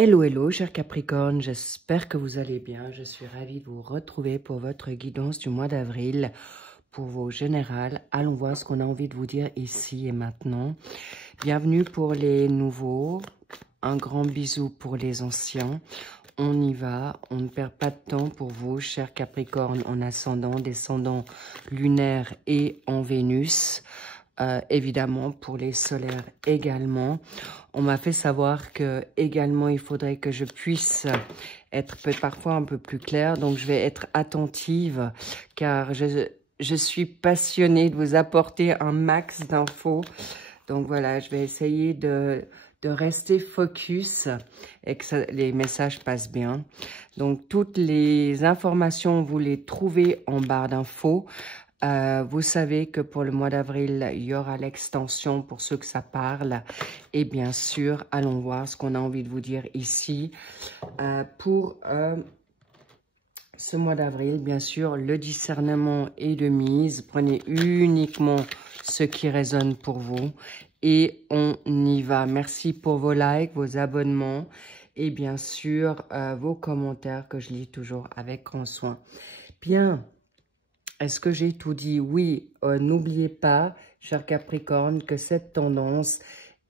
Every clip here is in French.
Hello, hello, cher Capricorne, j'espère que vous allez bien. Je suis ravie de vous retrouver pour votre guidance du mois d'avril pour vos générales. Allons voir ce qu'on a envie de vous dire ici et maintenant. Bienvenue pour les nouveaux, un grand bisou pour les anciens. On y va, on ne perd pas de temps pour vous, cher Capricorne, en ascendant, descendant lunaire et en Vénus. Évidemment, pour les solaires également. On m'a fait savoir que également il faudrait que je puisse être parfois un peu plus claire. Donc, je vais être attentive car je suis passionnée de vous apporter un max d'infos. Donc, voilà, je vais essayer de rester focus et que les messages passent bien. Donc, toutes les informations, vous les trouvez en barre d'infos. Vous savez que pour le mois d'avril, il y aura l'extension pour ceux que ça parle. Et bien sûr, allons voir ce qu'on a envie de vous dire ici. Pour ce mois d'avril, bien sûr, le discernement est de mise. Prenez uniquement ce qui résonne pour vous. Et on y va. Merci pour vos likes, vos abonnements et bien sûr vos commentaires que je lis toujours avec grand soin. Bien. Est-ce que j'ai tout dit? Oui, n'oubliez pas, cher Capricorne, que cette tendance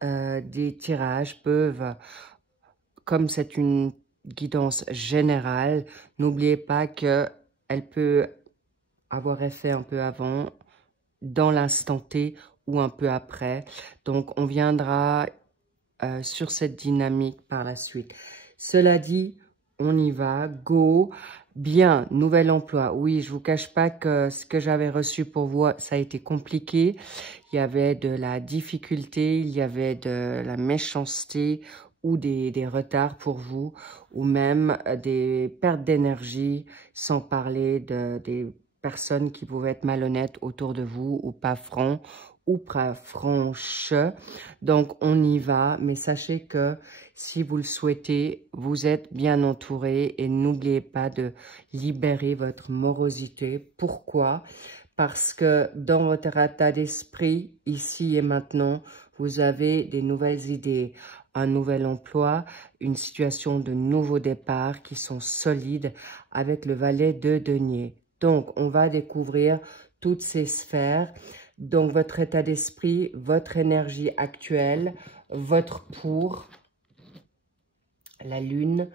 des tirages peuvent, comme c'est une guidance générale, n'oubliez pas qu'elle peut avoir effet un peu avant, dans l'instant T ou un peu après. Donc, on viendra sur cette dynamique par la suite. Cela dit, on y va, go. Bien, nouvel emploi. Oui, je vous cache pas que ce que j'avais reçu pour vous, ça a été compliqué. Il y avait de la difficulté, il y avait de la méchanceté ou des retards pour vous, ou même des pertes d'énergie, sans parler des personnes qui pouvaient être malhonnêtes autour de vous, ou pas francs, ou pas franches. Donc, on y va, mais sachez que si vous le souhaitez, vous êtes bien entouré et n'oubliez pas de libérer votre morosité. Pourquoi? Parce que dans votre état d'esprit, ici et maintenant, vous avez des nouvelles idées, un nouvel emploi, une situation de nouveau départ qui sont solides avec le valet de denier. Donc, on va découvrir toutes ces sphères. Donc, votre état d'esprit, votre énergie actuelle, votre pour, la lune,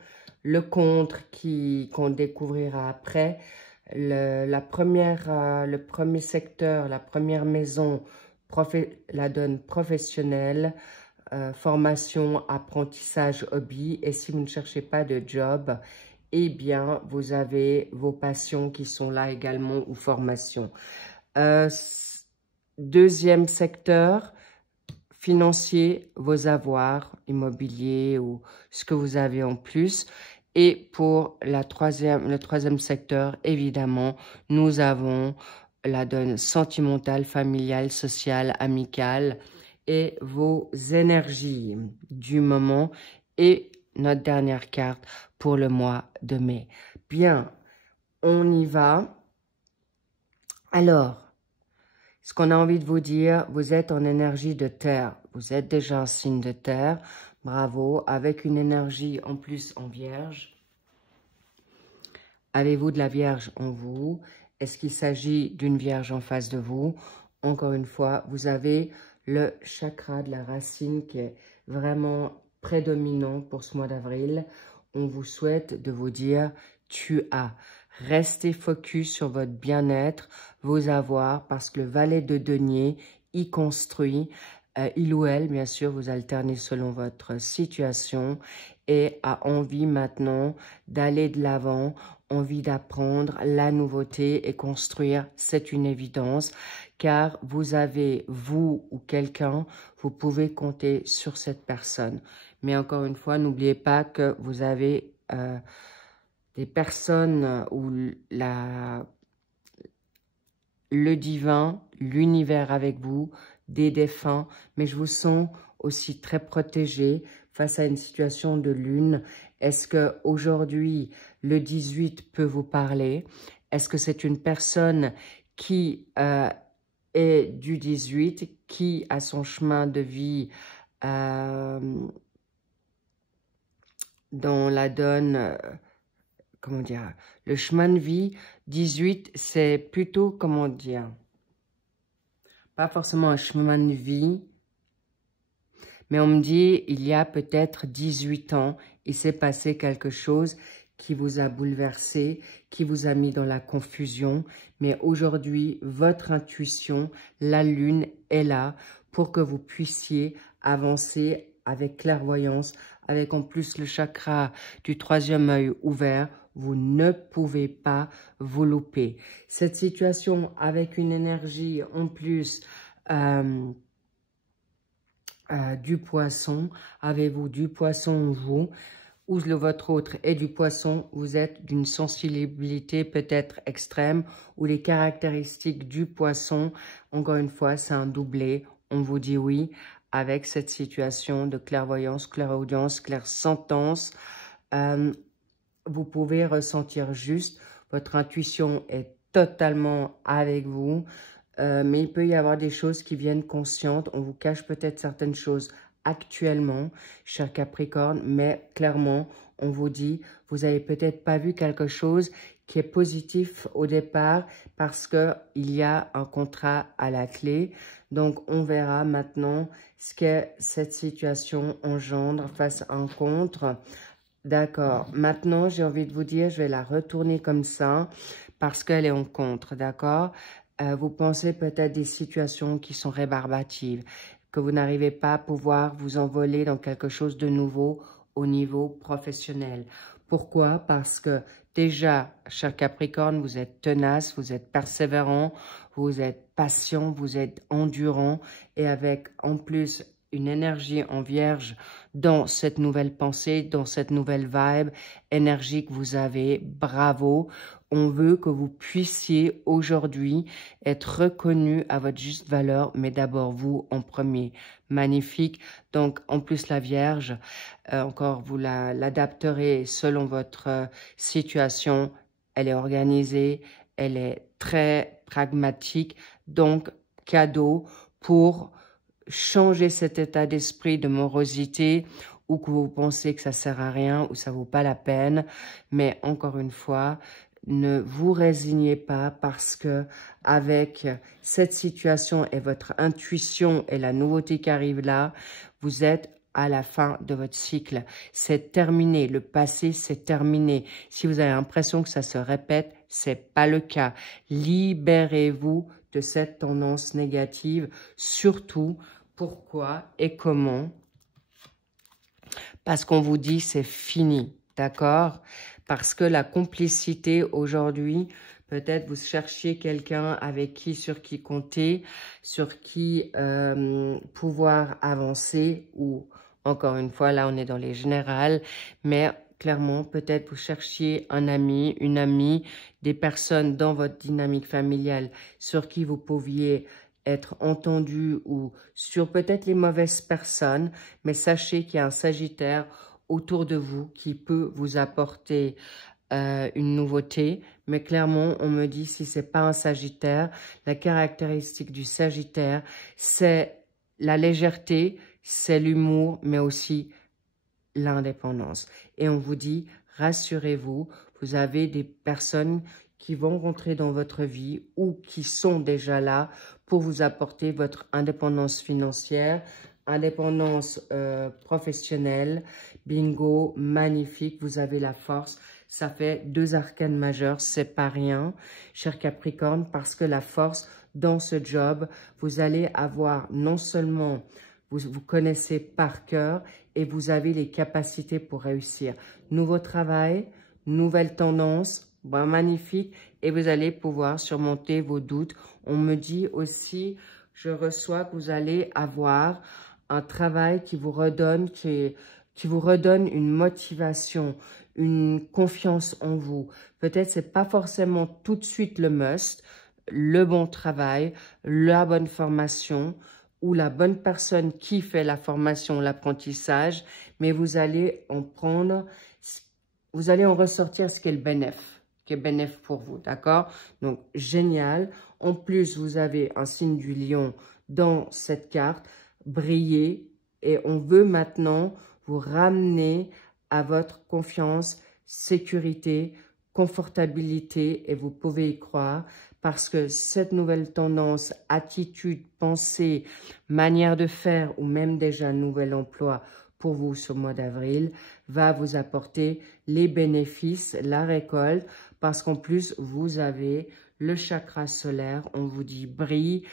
le contre qu'on découvrira après, le premier secteur, la première maison, la donne professionnelle, formation, apprentissage, hobby. Et si vous ne cherchez pas de job, eh bien, vous avez vos passions qui sont là également ou formation. Deuxième secteur, financier, vos avoirs immobiliers ou ce que vous avez en plus. Et pour le troisième secteur, évidemment, nous avons la donne sentimentale, familiale, sociale, amicale et vos énergies du moment. Et notre dernière carte pour le mois de mai. Bien, on y va. Alors, ce qu'on a envie de vous dire, vous êtes en énergie de terre. Vous êtes déjà un signe de terre. Bravo. Avec une énergie en plus en vierge. Avez-vous de la vierge en vous? Est-ce qu'il s'agit d'une vierge en face de vous? Encore une fois, vous avez le chakra de la racine qui est vraiment prédominant pour ce mois d'avril. On vous souhaite de vous dire, tu as. Restez focus sur votre bien-être, vos avoirs, parce que le valet de denier y construit. Il ou elle, bien sûr, vous alternez selon votre situation et a envie maintenant d'aller de l'avant, envie d'apprendre la nouveauté et construire, c'est une évidence, car vous avez, vous ou quelqu'un, vous pouvez compter sur cette personne. Mais encore une fois, n'oubliez pas que vous avez des personnes où le divin, l'univers avec vous, des défunts, mais je vous sens aussi très protégé face à une situation de lune. Est-ce que aujourd'hui le 18 peut vous parler? Est-ce que c'est une personne qui est du 18, qui a son chemin de vie dans la donne, comment dire, le chemin de vie. 18, c'est plutôt, comment dire, pas forcément un chemin de vie, mais on me dit, il y a peut-être 18 ans, il s'est passé quelque chose qui vous a bouleversé, qui vous a mis dans la confusion. Mais aujourd'hui, votre intuition, la lune est là pour que vous puissiez avancer avec clairvoyance, avec en plus le chakra du 3e œil ouvert. Vous ne pouvez pas vous louper. Cette situation avec une énergie en plus du poisson, avez-vous du poisson vous, ou votre autre est du poisson, vous êtes d'une sensibilité peut-être extrême, ou les caractéristiques du poisson, encore une fois, c'est un doublé, on vous dit oui, avec cette situation de clairvoyance, clairaudience, clairsentence, vous pouvez ressentir juste, votre intuition est totalement avec vous, mais il peut y avoir des choses qui viennent conscientes. On vous cache peut-être certaines choses actuellement, cher Capricorne, mais clairement, on vous dit, vous n'avez peut-être pas vu quelque chose qui est positif au départ parce qu'il y a un contrat à la clé. Donc, on verra maintenant ce que cette situation engendre face à un contre. D'accord. Maintenant, j'ai envie de vous dire, je vais la retourner comme ça parce qu'elle est en contre, d'accord? Vous pensez peut-être des situations qui sont rébarbatives, que vous n'arrivez pas à pouvoir vous envoler dans quelque chose de nouveau au niveau professionnel. Pourquoi? Parce que déjà, cher Capricorne, vous êtes tenace, vous êtes persévérant, vous êtes patient, vous êtes endurant et avec en plus une énergie en vierge dans cette nouvelle pensée, dans cette nouvelle vibe, énergie que vous avez, bravo. On veut que vous puissiez aujourd'hui être reconnu à votre juste valeur, mais d'abord vous en premier. Magnifique. Donc, en plus, la Vierge, encore, vous l'adapterez selon votre situation. Elle est organisée, elle est très pragmatique. Donc, cadeau pour changer cet état d'esprit de morosité ou que vous pensez que ça sert à rien ou ça vaut pas la peine. Mais encore une fois, ne vous résignez pas parce que avec cette situation et votre intuition et la nouveauté qui arrive là, vous êtes à la fin de votre cycle. C'est terminé. Le passé, c'est terminé. Si vous avez l'impression que ça se répète, c'est pas le cas. Libérez-vous de cette tendance négative. Surtout, pourquoi et comment? Parce qu'on vous dit c'est fini, d'accord? Parce que la complicité aujourd'hui, peut-être vous cherchiez quelqu'un avec qui, sur qui compter, sur qui pouvoir avancer ou, encore une fois, là on est dans les générales, mais clairement, peut-être vous cherchiez un ami, une amie, des personnes dans votre dynamique familiale sur qui vous pouviez être entendu ou sur peut-être les mauvaises personnes, mais sachez qu'il y a un Sagittaire autour de vous qui peut vous apporter une nouveauté, mais clairement, on me dit si c'est pas un Sagittaire, la caractéristique du Sagittaire, c'est la légèreté, c'est l'humour, mais aussi l'indépendance. Et on vous dit, rassurez-vous, vous avez des personnes qui vont rentrer dans votre vie ou qui sont déjà là pour vous apporter votre indépendance financière, indépendance professionnelle. Bingo, magnifique, vous avez la force. Ça fait 2 arcanes majeures, c'est pas rien, cher Capricorne, parce que la force dans ce job, vous allez avoir non seulement, vous connaissez par cœur et vous avez les capacités pour réussir. Nouveau travail, nouvelle tendance, ben, magnifique, et vous allez pouvoir surmonter vos doutes. On me dit aussi, je reçois que vous allez avoir un travail qui vous redonne, qui vous redonne une motivation, une confiance en vous. Peut-être c'est pas forcément tout de suite le must, le bon travail, la bonne formation ou la bonne personne qui fait la formation, l'apprentissage, mais vous allez en prendre, vous allez en ressortir ce qui est le bénéfice, qui est bénéfique pour vous, d'accord? Donc, génial. En plus, vous avez un signe du lion dans cette carte, briller, et on veut maintenant vous ramener à votre confiance, sécurité, confortabilité et vous pouvez y croire parce que cette nouvelle tendance, attitude, pensée, manière de faire ou même déjà un nouvel emploi pour vous ce mois d'avril va vous apporter les bénéfices, la récolte parce qu'en plus vous avez le chakra solaire, on vous dit brille,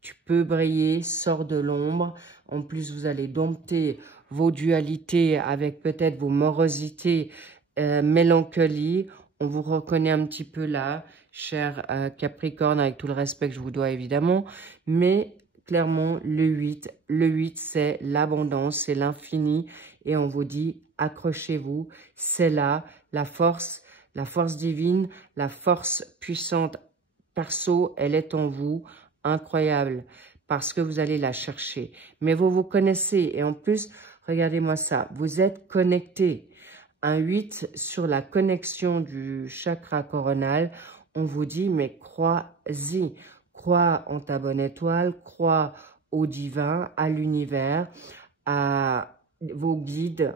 tu peux briller, sors de l'ombre. En plus, vous allez dompter vos dualités avec peut-être vos morosités, mélancolie. On vous reconnaît un petit peu là, cher Capricorne, avec tout le respect que je vous dois évidemment. Mais clairement, le 8 c'est l'abondance, c'est l'infini. Et on vous dit, accrochez-vous, c'est là la force divine, la force puissante perso, elle est en vous, incroyable, parce que vous allez la chercher. Mais vous vous connaissez, et en plus, regardez-moi ça, vous êtes connecté. Un 8 sur la connexion du chakra coronal, on vous dit, mais crois-y, crois en ta bonne étoile, crois au divin, à l'univers, à vos guides,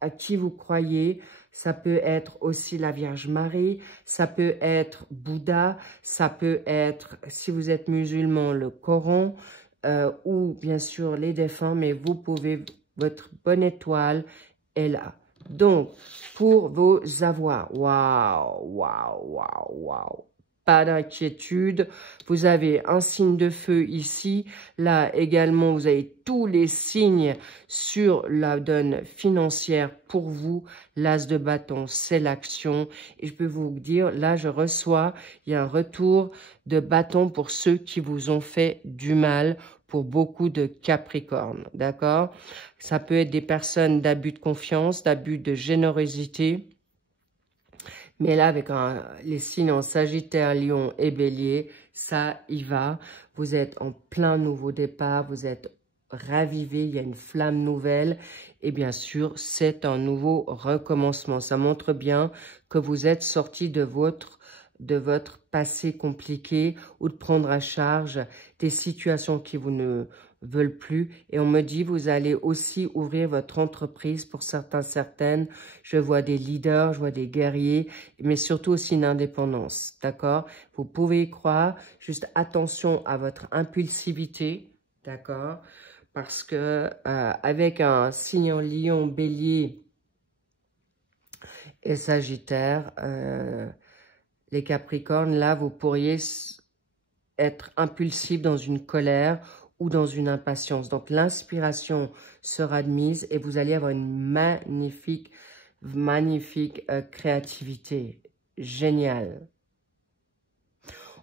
à qui vous croyez. Ça peut être aussi la Vierge Marie, ça peut être Bouddha, ça peut être, si vous êtes musulman, le Coran, ou bien sûr les défunts, mais vous pouvez, votre bonne étoile est là. Donc, pour vos avoirs, waouh, waouh, waouh, waouh. Pas d'inquiétude, vous avez un signe de feu ici, là également vous avez tous les signes sur la donne financière pour vous, l'as de bâton c'est l'action et je peux vous dire, là je reçois, il y a un retour de bâton pour ceux qui vous ont fait du mal, pour beaucoup de Capricornes, d'accord? Ça peut être des personnes d'abus de confiance, d'abus de générosité. Mais là, avec les signes en Sagittaire, Lion et Bélier, ça y va. Vous êtes en plein nouveau départ, vous êtes ravivé, il y a une flamme nouvelle. Et bien sûr, c'est un nouveau recommencement. Ça montre bien que vous êtes sorti de votre passé compliqué ou de prendre à charge des situations qui vous ne veulent plus. Et on me dit, vous allez aussi ouvrir votre entreprise pour certaines. Je vois des leaders, je vois des guerriers, mais surtout aussi une indépendance, d'accord? Vous pouvez y croire, juste attention à votre impulsivité, d'accord? Parce que avec un signe en Lion, Bélier et Sagittaire, les Capricornes, là, vous pourriez être impulsif dans une colère ou dans une impatience. Donc, l'inspiration sera admise et vous allez avoir une magnifique créativité. Génial.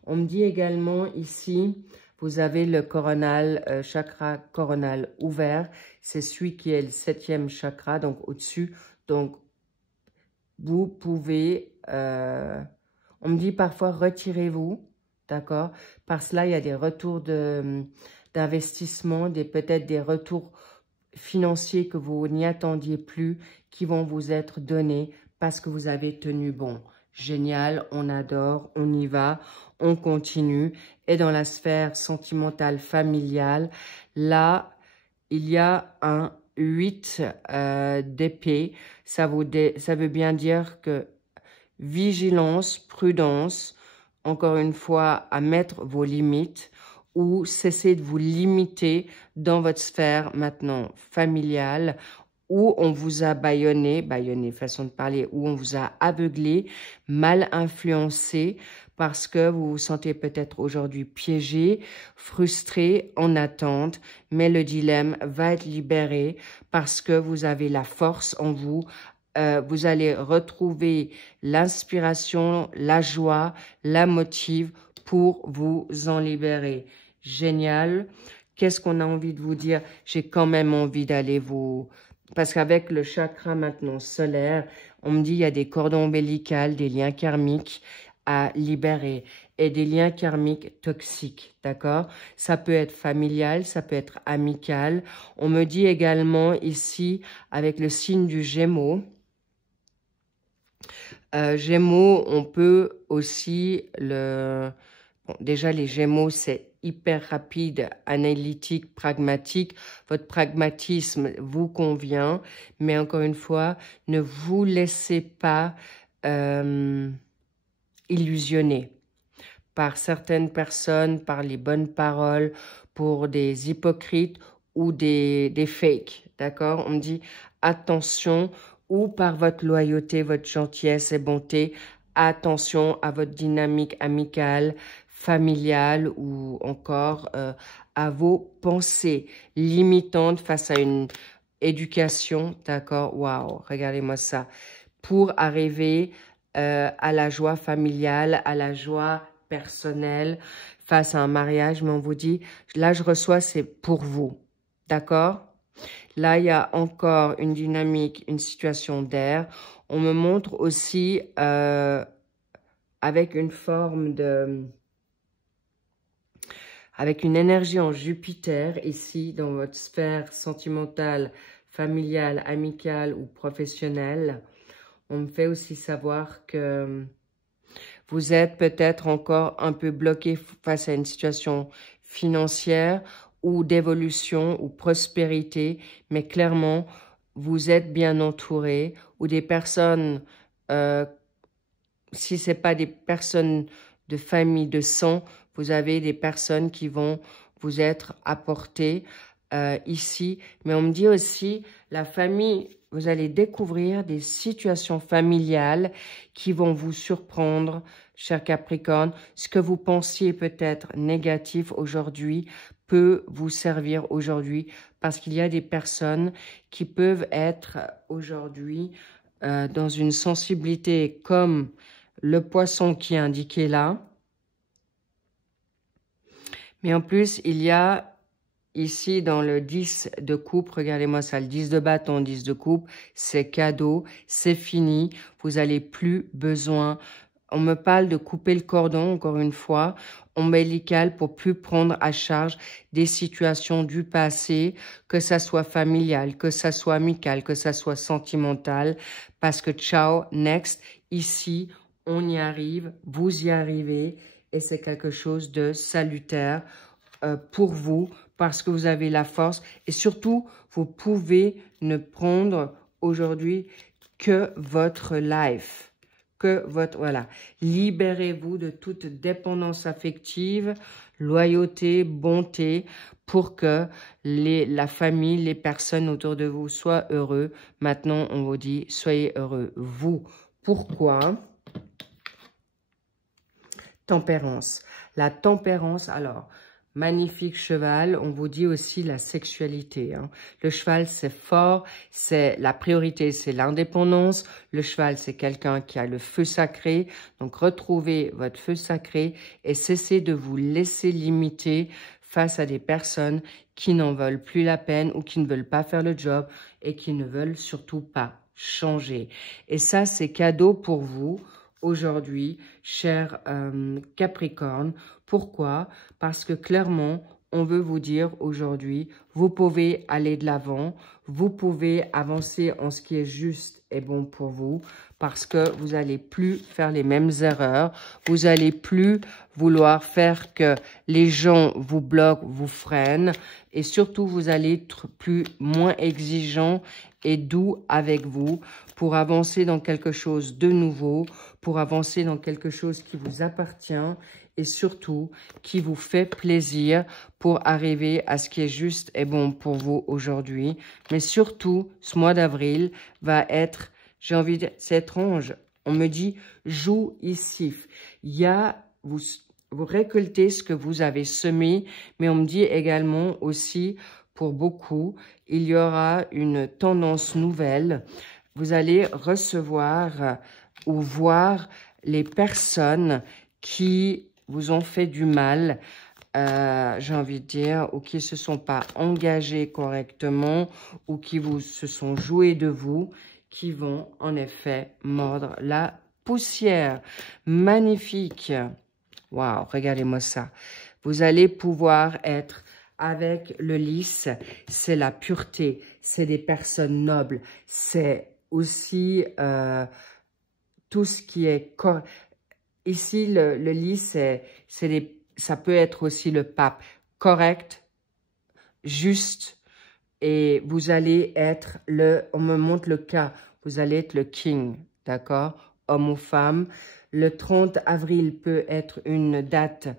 On me dit également ici, vous avez le coronal, chakra coronal ouvert. C'est celui qui est le 7e chakra, donc au-dessus. Donc, vous pouvez, on me dit parfois, retirez-vous, d'accord? Par cela, il y a des retours d'investissement, peut-être des retours financiers que vous n'y attendiez plus, qui vont vous être donnés parce que vous avez tenu bon. Génial, on adore, on y va, on continue. Et dans la sphère sentimentale, familiale, là, il y a un 8 d'épée. Ça veut bien dire que vigilance, prudence, encore une fois, à mettre vos limites ou cesser de vous limiter dans votre sphère maintenant familiale où on vous a bâillonné, façon de parler, où on vous a aveuglé, mal influencé parce que vous vous sentez peut-être aujourd'hui piégé, frustré, en attente, mais le dilemme va être libéré parce que vous avez la force en vous. Vous allez retrouver l'inspiration, la joie, la motive pour vous en libérer. Génial. Qu'est-ce qu'on a envie de vous dire? J'ai quand même envie d'aller vous... Parce qu'avec le chakra maintenant solaire, on me dit il y a des cordons ombilicaux, des liens karmiques à libérer et des liens karmiques toxiques, d'accord? Ça peut être familial, ça peut être amical. On me dit également ici, avec le signe du Gémeaux, Gémeaux, on peut aussi Bon, déjà, les Gémeaux, c'est hyper rapide, analytique, pragmatique. Votre pragmatisme vous convient, mais encore une fois, ne vous laissez pas illusionner par certaines personnes, par les bonnes paroles, pour des hypocrites ou des fakes, d'accord? On me dit attention, ou par votre loyauté, votre gentillesse et bonté, attention à votre dynamique amicale, familiale ou encore à vos pensées limitantes face à une éducation, d'accord? Waouh, regardez-moi ça. Pour arriver à la joie familiale, à la joie personnelle face à un mariage, mais on vous dit, là je reçois, c'est pour vous, d'accord? Là, il y a encore une dynamique, une situation d'air. On me montre aussi avec une forme de... avec une énergie en Jupiter, ici, dans votre sphère sentimentale, familiale, amicale ou professionnelle. On me fait aussi savoir que vous êtes peut-être encore un peu bloqué face à une situation financière ou d'évolution ou prospérité, mais clairement, vous êtes bien entouré ou des personnes, si ce n'est pas des personnes de famille, de sang, vous avez des personnes qui vont vous être apportées ici. Mais on me dit aussi, la famille, vous allez découvrir des situations familiales qui vont vous surprendre, cher Capricorne. Ce que vous pensiez peut-être négatif aujourd'hui peut vous servir aujourd'hui parce qu'il y a des personnes qui peuvent être aujourd'hui dans une sensibilité comme le poisson qui est indiqué là. Mais en plus, il y a ici dans le 10 de coupe, regardez-moi ça, le 10 de bâton, 10 de coupe, c'est cadeau, c'est fini, vous n'avez plus besoin. On me parle de couper le cordon, encore une fois, ombilical pour plus prendre à charge des situations du passé, que ça soit familial, que ça soit amical, que ça soit sentimental, parce que ciao, next, ici, on y arrive, vous y arrivez, et c'est quelque chose de salutaire pour vous, parce que vous avez la force, et surtout, vous pouvez ne prendre aujourd'hui que votre life. Voilà, libérez-vous de toute dépendance affective, loyauté, bonté, pour que la famille, les personnes autour de vous soient heureux. Maintenant, on vous dit, soyez heureux. Vous, pourquoi? Tempérance. La tempérance, alors, magnifique cheval, on vous dit aussi la sexualité. Hein. Le cheval, c'est fort, c'est la priorité, c'est l'indépendance. Le cheval, c'est quelqu'un qui a le feu sacré. Donc, retrouvez votre feu sacré et cessez de vous laisser limiter face à des personnes qui n'en veulent plus la peine ou qui ne veulent pas faire le job et qui ne veulent surtout pas changer. Et ça, c'est cadeau pour vous aujourd'hui, cher Capricorne. Pourquoi? Parce que clairement, on veut vous dire aujourd'hui, vous pouvez aller de l'avant, vous pouvez avancer en ce qui est juste et bon pour vous, parce que vous n'allez plus faire les mêmes erreurs, vous n'allez plus vouloir faire que les gens vous bloquent, vous freinent, et surtout, vous allez être moins exigeant et doux avec vous pour avancer dans quelque chose de nouveau, pour avancer dans quelque chose qui vous appartient et surtout qui vous fait plaisir pour arriver à ce qui est juste et bon pour vous aujourd'hui. Mais surtout, ce mois d'avril va être, j'ai envie de dire, c'est étrange. On me dit, joue ici. Il y a, vous récoltez ce que vous avez semé, mais on me dit également aussi, pour beaucoup, il y aura une tendance nouvelle. Vous allez recevoir ou voir les personnes qui vous ont fait du mal, j'ai envie de dire, ou qui ne se sont pas engagés correctement, ou qui se sont joués de vous, qui vont en effet mordre la poussière. Magnifique. Waouh, regardez-moi ça. Vous allez pouvoir être avec le lys, c'est la pureté, c'est des personnes nobles, c'est aussi tout ce qui est... Ici, le lys, c'est ça peut être aussi le pape. Correct, juste, et vous allez être on me montre le cas, vous allez être le king, d'accord? Homme ou femme. Le 30 avril peut être une date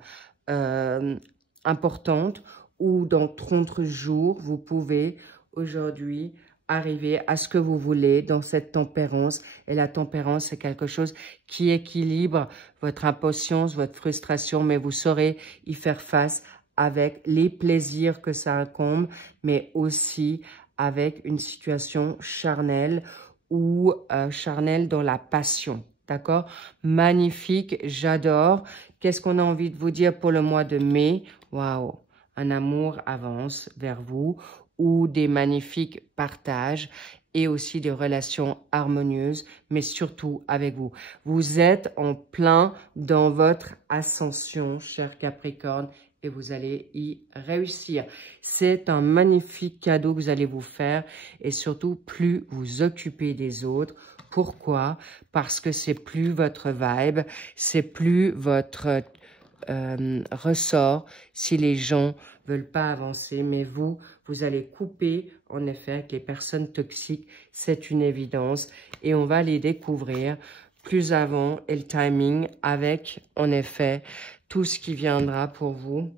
importante où dans 30 jours, vous pouvez aujourd'hui arriver à ce que vous voulez dans cette tempérance. Et la tempérance, c'est quelque chose qui équilibre votre impatience, votre frustration, mais vous saurez y faire face avec les plaisirs que ça incombe, mais aussi avec une situation charnelle ou charnelle dans la passion. D'accord? Magnifique, j'adore. Qu'est-ce qu'on a envie de vous dire pour le mois de mai? Waouh! Un amour avance vers vous ou des magnifiques partages et aussi des relations harmonieuses, mais surtout avec vous. Vous êtes en plein dans votre ascension, cher Capricorne, et vous allez y réussir. C'est un magnifique cadeau que vous allez vous faire et surtout, plus vous occupez des autres. Pourquoi? Parce que c'est plus votre vibe, c'est plus votre ressort si les gens veulent pas avancer, mais vous allez couper en effet avec les personnes toxiques, c'est une évidence et on va les découvrir plus avant et le timing avec en effet tout ce qui viendra pour vous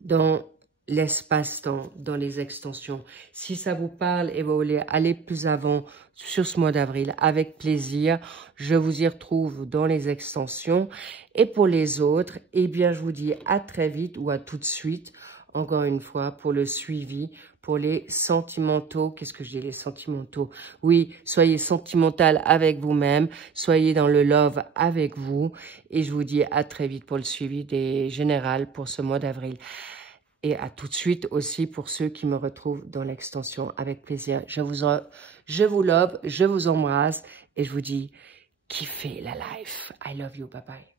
dans l'espace-temps, dans les extensions. Si ça vous parle et vous voulez aller plus avant sur ce mois d'avril, avec plaisir, je vous y retrouve dans les extensions. Et pour les autres, eh bien, je vous dis à très vite ou à tout de suite, encore une fois, pour le suivi, pour les sentimentaux. Qu'est-ce que je dis, les sentimentaux? Oui, soyez sentimental avec vous-même, soyez dans le love avec vous. Et je vous dis à très vite pour le suivi des générales pour ce mois d'avril. Et à tout de suite aussi pour ceux qui me retrouvent dans l'extension. Avec plaisir. Je vous love, je vous embrasse et je vous dis, kiffez la life. I love you. Bye bye.